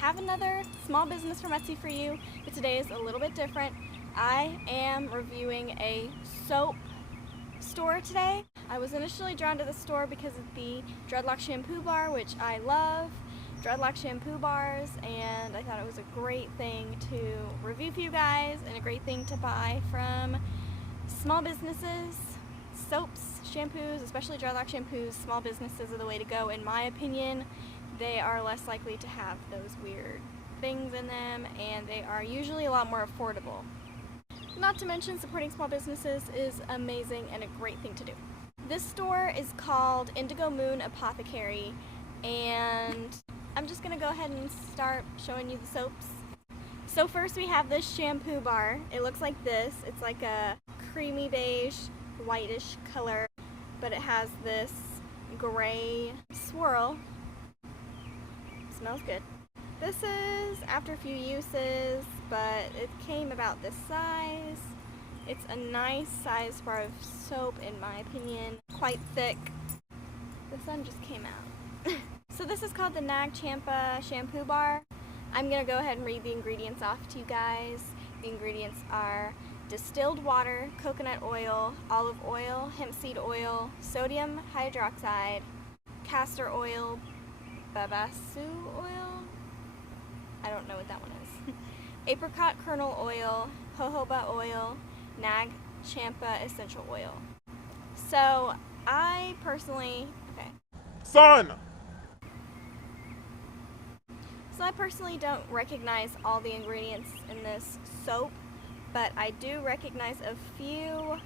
have another small business from Etsy for you, but today is a little bit different. I am reviewing a soap store today. I was initially drawn to the store because of the Dreadlock Shampoo bar, which I love Dreadlock Shampoo bars, and I thought it was a great thing to review for you guys and a great thing to buy from small businesses. Soaps, shampoos, especially Dreadlock shampoos, small businesses are the way to go in my opinion. They are less likely to have those weird things in them, and they are usually a lot more affordable. Not to mention, supporting small businesses is amazing and a great thing to do. This store is called Indigo Apothecary, and I'm just going to go ahead and start showing you the soaps. So first we have this shampoo bar. It looks like this. It's like a creamy beige, whitish color, but it has this gray swirl. Smells good. This is after a few uses, but it came about this size. It's a nice size bar of soap in my opinion. Quite thick. The sun just came out. So this is called the Nag Champa shampoo bar. I'm going to go ahead and read the ingredients off to you guys. The ingredients are distilled water, coconut oil, olive oil, hemp seed oil, sodium hydroxide, castor oil, babasu oil, I don't know what that one is, apricot kernel oil, jojoba oil, Nag Champa essential oil. So I personally, So I personally don't recognize all the ingredients in this soap, but I do recognize a few,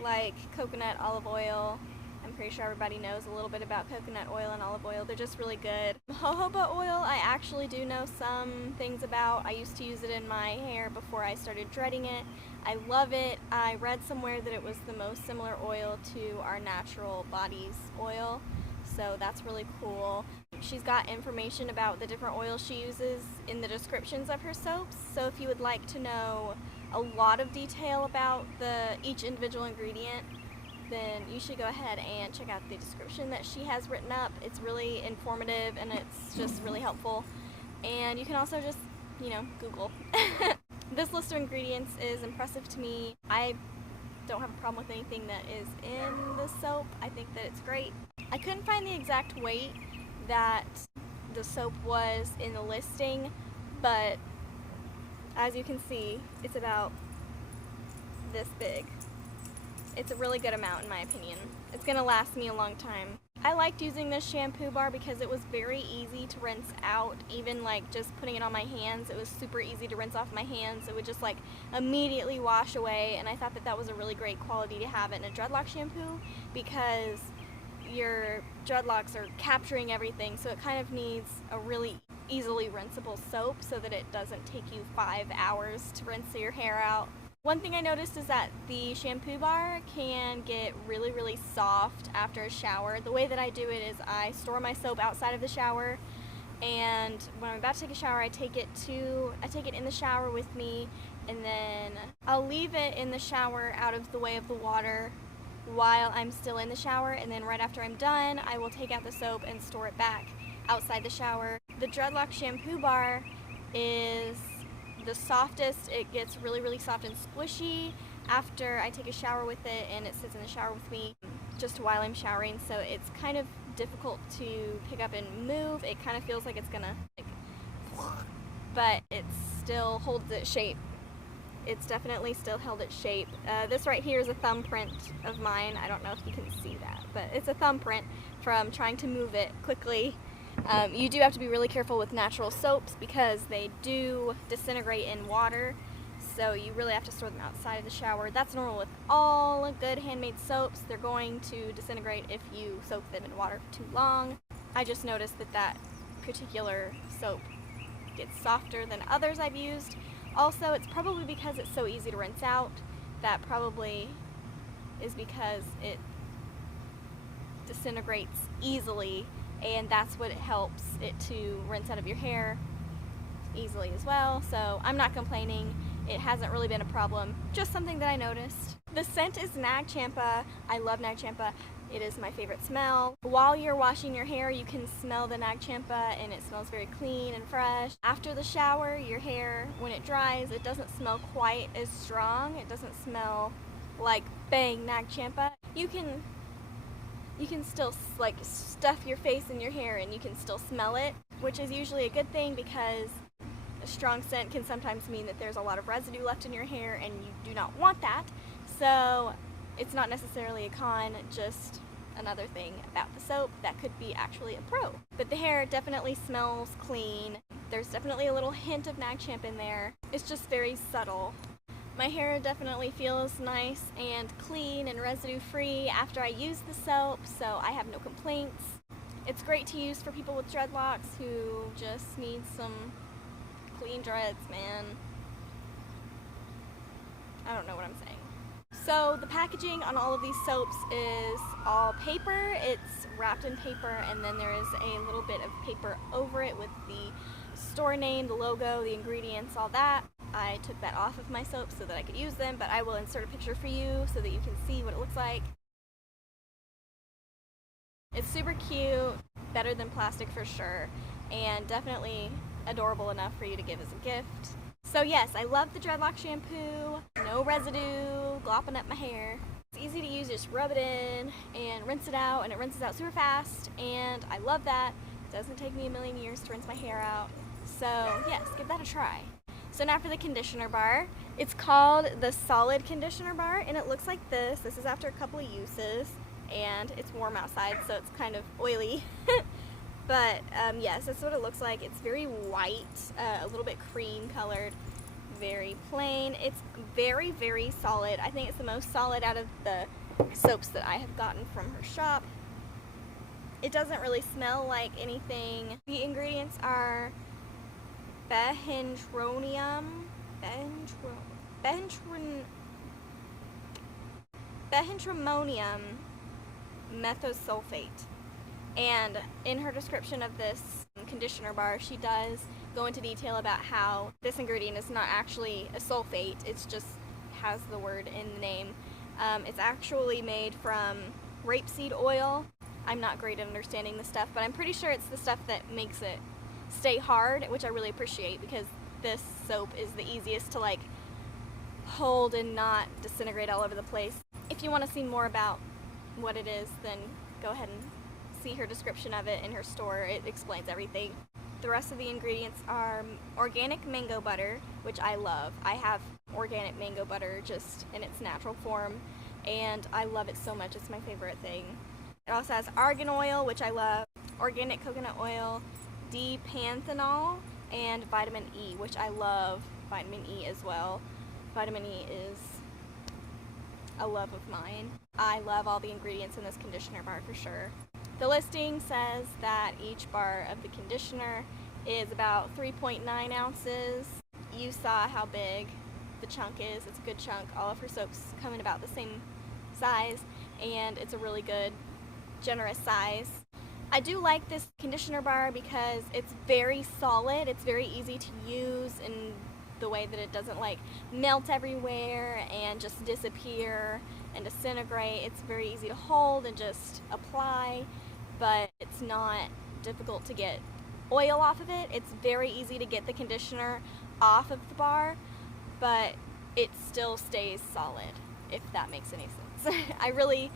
like coconut, olive oil. I'm pretty sure everybody knows a little bit about coconut oil and olive oil. They're just really good. Jojoba oil, I actually do know some things about. I used to use it in my hair before I started dreading it. I love it. I read somewhere that it was the most similar oil to our natural body's oil, so that's really cool. She's got information about the different oils she uses in the descriptions of her soaps, so if you would like to know a lot of detail about each individual ingredient, then you should go ahead and check out the description that she has written up. It's really informative and it's just really helpful. And you can also just, Google. This list of ingredients is impressive to me. I don't have a problem with anything that is in the soap. I think that it's great. I couldn't find the exact weight that the soap was in the listing, but as you can see, it's about this big. It's a really good amount in my opinion. It's gonna last me a long time. I liked using this shampoo bar because it was very easy to rinse out. Even like just putting it on my hands, it was super easy to rinse off my hands. It would just like immediately wash away, and I thought that that was a really great quality to have in a dreadlock shampoo because your dreadlocks are capturing everything, so it kind of needs a really easily rinsable soap so that it doesn't take you 5 hours to rinse your hair out. One thing I noticed is that the shampoo bar can get really, really soft after a shower. The way that I do it is I store my soap outside of the shower, and when I'm about to take a shower, I take it in the shower with me, and then I'll leave it in the shower out of the way of the water while I'm still in the shower, and then right after I'm done, I will take out the soap and store it back outside the shower. The Dreadlock shampoo bar is the softest. It gets really, really soft and squishy after I take a shower with it, and it sits in the shower with me just while I'm showering, so it's kind of difficult to pick up and move. It kind of feels like it's gonna but it still holds its shape. It's definitely still held its shape. This right here is a thumbprint of mine. I don't know if you can see that, but it's a thumbprint from trying to move it quickly. You do have to be really careful with natural soaps because they do disintegrate in water, so you really have to store them outside of the shower. That's normal with all good handmade soaps. They're going to disintegrate if you soak them in water for too long. I just noticed that that particular soap gets softer than others I've used. Also, it's probably because it's so easy to rinse out. That probably is because it disintegrates easily, and that's what helps it to rinse out of your hair easily as well. So I'm not complaining. It hasn't really been a problem. Just something that I noticed. The scent is Nag Champa. I love Nag Champa. It is my favorite smell. While you're washing your hair, you can smell the Nag Champa and it smells very clean and fresh. After the shower, your hair, when it dries, it doesn't smell quite as strong. It doesn't smell like bang Nag Champa. You can still like stuff your face in your hair and you can still smell it, which is usually a good thing because a strong scent can sometimes mean that there's a lot of residue left in your hair and you do not want that. So it's not necessarily a con, just another thing about the soap that could be actually a pro. But the hair definitely smells clean. There's definitely a little hint of Nag Champa in there. It's just very subtle. My hair definitely feels nice and clean and residue free after I use the soap, so I have no complaints. It's great to use for people with dreadlocks who just need some clean dreads, man. I don't know what I'm saying. So the packaging on all of these soaps is all paper. It's wrapped in paper, and then there is a little bit of paper over it with the store name, the logo, the ingredients, all that. I took that off of my soap so that I could use them, but I will insert a picture for you so that you can see what it looks like. It's super cute, better than plastic for sure, and definitely adorable enough for you to give as a gift. So yes, I love the Dreadlock shampoo. No residue glopping up my hair. It's easy to use, just rub it in and rinse it out, and it rinses out super fast, and I love that. It doesn't take me a million years to rinse my hair out. So yes, give that a try. So now for the conditioner bar. It's called the Solid Conditioner Bar, and it looks like this. This is after a couple of uses, and it's warm outside, so it's kind of oily. But yes, that's what it looks like. It's very white, a little bit cream colored, very plain. It's very, very solid. I think it's the most solid out of the soaps that I have gotten from her shop. It doesn't really smell like anything. The ingredients are behentrimonium methosulfate. And in her description of this conditioner bar, she does go into detail about how this ingredient is not actually a sulfate, it's just has the word in the name. It's actually made from rapeseed oil. I'm not great at understanding the stuff, but I'm pretty sure it's the stuff that makes it stay hard, which I really appreciate because this soap is the easiest to like hold and not disintegrate all over the place. If you want to see more about what it is, then go ahead and see her description of it in her store. It explains everything. The rest of the ingredients are organic mango butter, which I love. I have organic mango butter just in its natural form, and I love it so much. It's my favorite thing. It also has argan oil, which I love, organic coconut oil, D-panthenol, and vitamin E, which I love vitamin E as well. Vitamin E is a love of mine. I love all the ingredients in this conditioner bar for sure. The listing says that each bar of the conditioner is about 3.9 ounces. You saw how big the chunk is. It's a good chunk. All of her soaps come in about the same size, and it's a really good, generous size. I do like this conditioner bar because it's very solid. It's very easy to use in the way that it doesn't like melt everywhere and just disappear and disintegrate. It's very easy to hold and just apply, but it's not difficult to get oil off of it. It's very easy to get the conditioner off of the bar, but it still stays solid, if that makes any sense. I really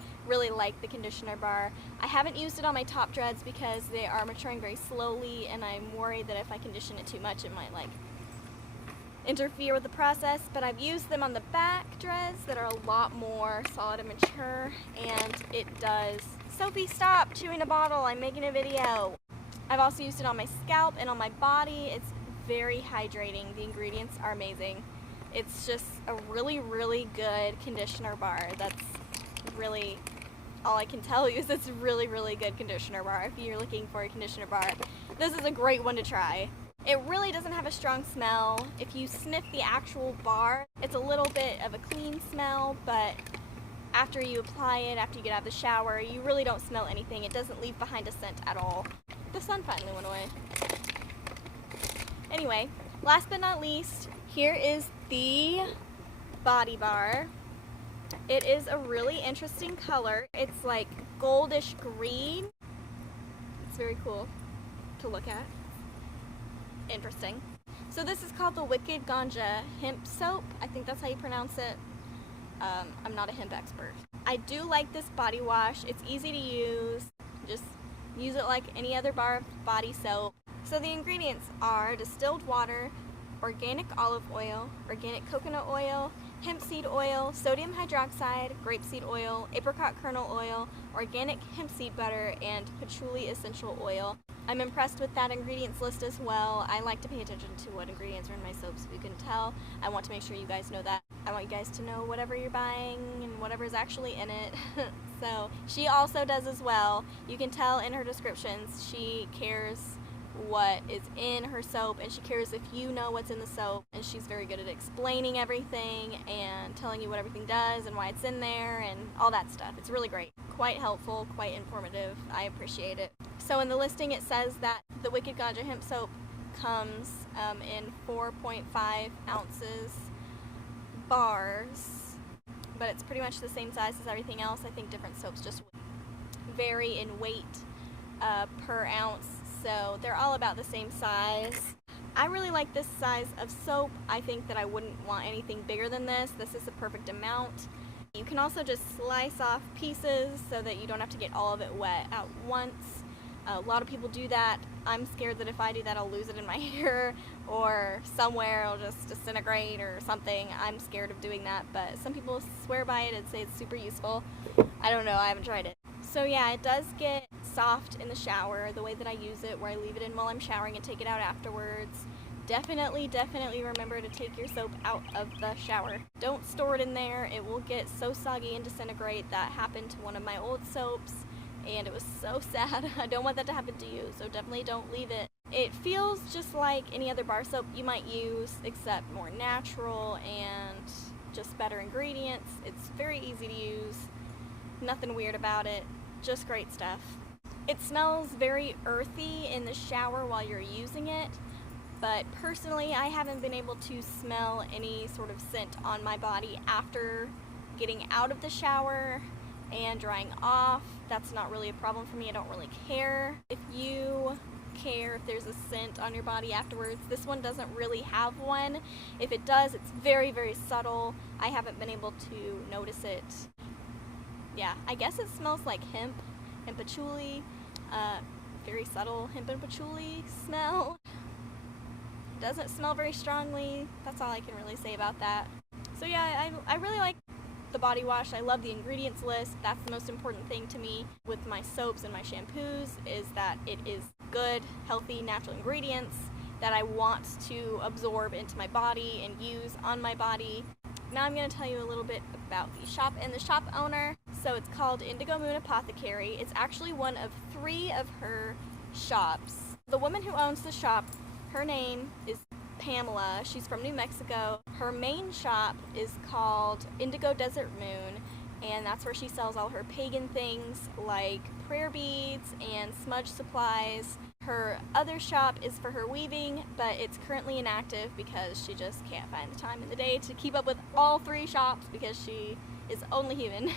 like the conditioner bar. I haven't used it on my top dreads because they are maturing very slowly, and I'm worried that if I condition it too much, it might like interfere with the process, but I've used them on the back dreads that are a lot more solid and mature, and it does. Sophie, stop chewing a bottle. I'm making a video. I've also used it on my scalp and on my body. It's very hydrating. The ingredients are amazing. It's just a really good conditioner bar. That's really all I can tell you is it's a really good conditioner bar. If you're looking for a conditioner bar, this is a great one to try. It really doesn't have a strong smell. If you sniff the actual bar, it's a little bit of a clean smell, but after you apply it, after you get out of the shower, you really don't smell anything. It doesn't leave behind a scent at all. The sun finally went away. Anyway, last but not least, here is the body bar. It is a really interesting color. It's like goldish green. It's very cool to look at. Interesting. So this is called the Wicked Ganja Hemp Soap. I think that's how you pronounce it. I'm not a hemp expert. I do like this body wash. It's easy to use. Just use it like any other bar of body soap. So the ingredients are distilled water, organic olive oil, organic coconut oil, hemp seed oil, sodium hydroxide, grapeseed oil, apricot kernel oil, organic hemp seed butter, and patchouli essential oil. I'm impressed with that ingredients list as well. I like to pay attention to what ingredients are in my soaps, if you can tell. I want to make sure you guys know that. I want you guys to know whatever you're buying and whatever's actually in it. So she also does as well. You can tell in her descriptions she cares what is in her soap, and she cares if you know what's in the soap, and she's very good at explaining everything and telling you what everything does and why it's in there and all that stuff. It's really great. Quite helpful, quite informative. I appreciate it. So in the listing it says that the Wicked Ganja Hemp Soap comes in 4.5 ounces bars, but it's pretty much the same size as everything else. I think different soaps just vary in weight per ounce, so they're all about the same size. I really like this size of soap. I think that I wouldn't want anything bigger than this. This is the perfect amount. You can also just slice off pieces so that you don't have to get all of it wet at once. A lot of people do that. I'm scared that if I do that I'll lose it in my hair or somewhere it'll just disintegrate or something. I'm scared of doing that, but some people swear by it and say it's super useful. I don't know, I haven't tried it. So yeah, it does get soft in the shower the way that I use it, where I leave it in while I'm showering and take it out afterwards. Definitely remember to take your soap out of the shower. Don't store it in there. It will get so soggy and disintegrate. That happened to one of my old soaps and it was so sad. I don't want that to happen to you, so definitely don't leave it. It feels just like any other bar soap you might use, except more natural and just better ingredients. It's very easy to use. Nothing weird about it. Just great stuff. It smells very earthy in the shower while you're using it, but personally I haven't been able to smell any sort of scent on my body after getting out of the shower and drying off. That's not really a problem for me. I don't really care. If you care if there's a scent on your body afterwards, this one doesn't really have one. If it does, it's very subtle. I haven't been able to notice it. Yeah, I guess it smells like hemp and patchouli. Very subtle hemp and patchouli smell. Doesn't smell very strongly. That's all I can really say about that. So yeah, I really like the body wash. I love the ingredients list. That's the most important thing to me with my soaps and my shampoos, is that it is good, healthy, natural ingredients that I want to absorb into my body and use on my body. Now I'm going to tell you a little bit about the shop and the shop owner. So it's called Indigo Apothecary. It's actually one of 3 of her shops. The woman who owns the shop, her name is Pamela. She's from New Mexico. Her main shop is called Indigo Desert Moon, and that's where she sells all her pagan things like prayer beads and smudge supplies. Her other shop is for her weaving, but it's currently inactive because she just can't find the time in the day to keep up with all 3 shops because she is only human.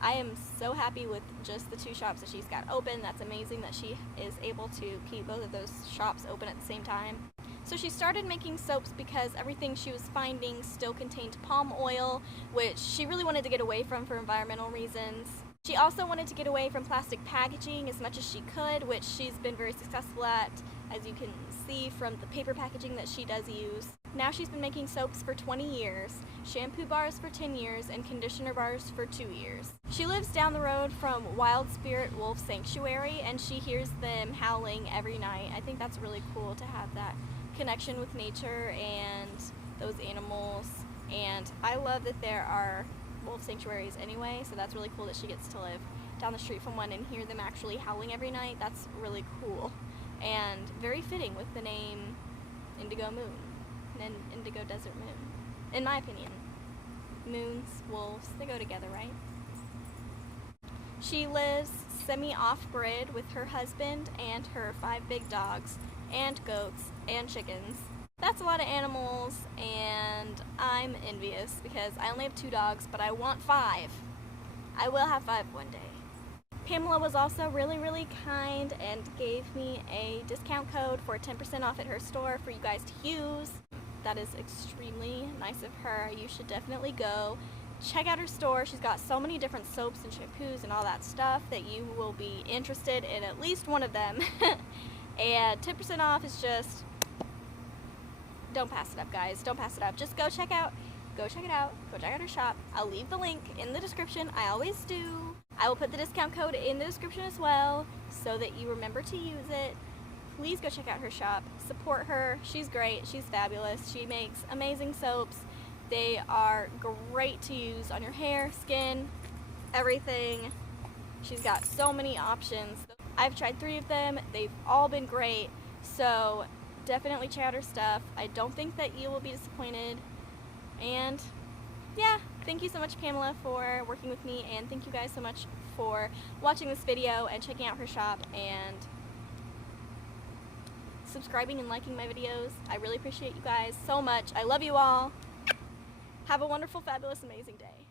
I am so happy with just the 2 shops that she's got open. That's amazing that she is able to keep both of those shops open at the same time. So she started making soaps because everything she was finding still contained palm oil, which she really wanted to get away from for environmental reasons. She also wanted to get away from plastic packaging as much as she could, which she's been very successful at, as you can see from the paper packaging that she does use. Now she's been making soaps for 20 years, shampoo bars for 10 years, and conditioner bars for 2 years. She lives down the road from Wild Spirit Wolf Sanctuary, and she hears them howling every night. I think that's really cool to have that connection with nature and those animals, and I love that there are wolf sanctuaries anyway, so that's really cool that she gets to live down the street from one and hear them actually howling every night. That's really cool and very fitting with the name Indigo Moon and Indigo Desert Moon, in my opinion. Moons, wolves, they go together, right? She lives semi-off-grid with her husband and her 5 big dogs and goats and chickens. That's a lot of animals, and I'm envious because I only have 2 dogs, but I want 5. I will have 5 one day. Pamela was also really, really kind and gave me a discount code for 10% off at her store for you guys to use. That is extremely nice of her. You should definitely go check out her store. She's got so many different soaps and shampoos and all that stuff that you will be interested in at least one of them. And 10% off is just, don't pass it up, guys. Don't pass it up. Just go check it out. Go check out her shop. I'll leave the link in the description. I always do. I will put the discount code in the description as well so that you remember to use it. Please go check out her shop. Support her. She's great. She's fabulous. She makes amazing soaps. They are great to use on your hair, skin, everything. She's got so many options. I've tried 3 of them. They've all been great. So definitely check out her stuff. I don't think that you will be disappointed. And yeah, thank you so much, Pamela, for working with me, and thank you guys so much for watching this video and checking out her shop and subscribing and liking my videos. I really appreciate you guys so much. I love you all. Have a wonderful, fabulous, amazing day.